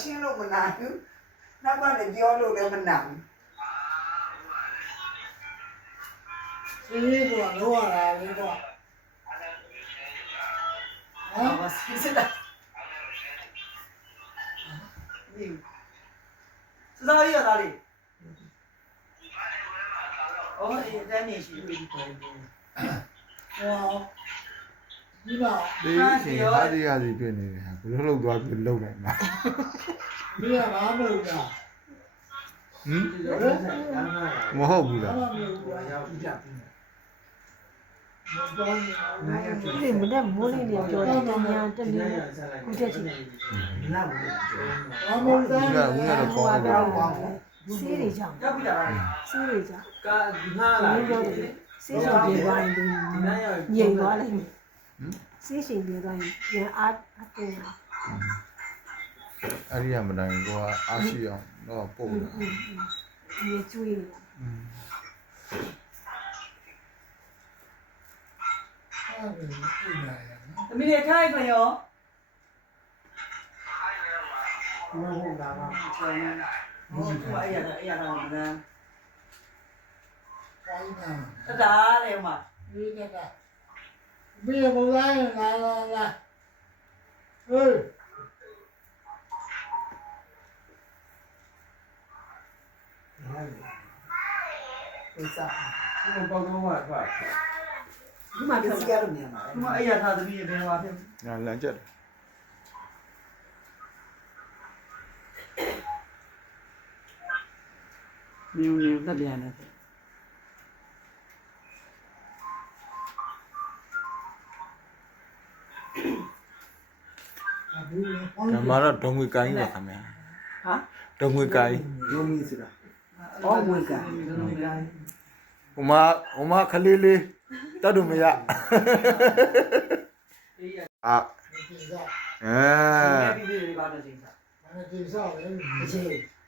ရှင်းလို့မနာဘူးနောက်ကနေပြောလို့လည်းမနာဘူး ဒီလိုကတော့လာလေတော့ဟမ် ဘာစစ်တာဒီစားရတာလေအော်အဲ့တန်းနေရှိပြီ ဟောဒီမှာ ဒီရှင်ဟာဒီဟာဒီတွေ့နေတယ်ဘယ်လိုလုပ်သွားပြီးလုံနိုင်မှာ ဒီကဘာမလို့လား ဟမ်မဟုတ်ဘူး ဘာ လား မလို့လားရောက်ပြပြမတော်ဘူး ဒီမနေ့မိုးလေးတွေပြောတယ်ညာတက်နေခုချက်ချင် လာဘူး ဘာမလို့လဲ ဒီကဦးကတော့ကောင်းတယ် စီးတွေကြောင့် ရောက်ပြီလား စီးတွေကြောင့် ကာငှားလာ ဒီလိုစီးရှင်ပြေးသွားရင်ဒီငြိမ်သွားလိမ့်မယ်စီးရှင်ပြေးသွားရင်ပြန်အားအတင်း အဲ့ဒီကမတိုင်ကိုကအားရှိအောင်တော့ပို့တာ ဒီကျွေးနေတာ အဲ့ဒါကိုပြရတယ် သမီးလေးခိုင်းခွင့်ရော မဟုတ်တာပါ ဟုတ်ကဲ့အဲ့ရတာမလား ခိုင်းတာ တတားလေမှာ ဒီကကဘေးဘုရားလာလာဟေး ကိုစား ဘယ်ပေါက်တော့ဖတ် ဒီမှာပြောကြလို့နေမှာဒီမှာအဲ့ရထားသမီးရဲ့ဘယ်မှာဖြစ် ညာလမ်းကျက်တယ် မြူမြူတက်ပြန်တယ် အခုလေ ညမှာတော့ဒုံငွေကိုင်းပါခင်ဗျာ ဟာ ဒုံငွေကိုင်း ရုံးမီဆိုတာ အော်ဝေက ဟိုမှာခလေးလေးတတ်လို့မရအာ ဒီစား အဲ ပြီးပြီပါတော့ချိန်စား မနေ့ဒီစားလေ အချင်း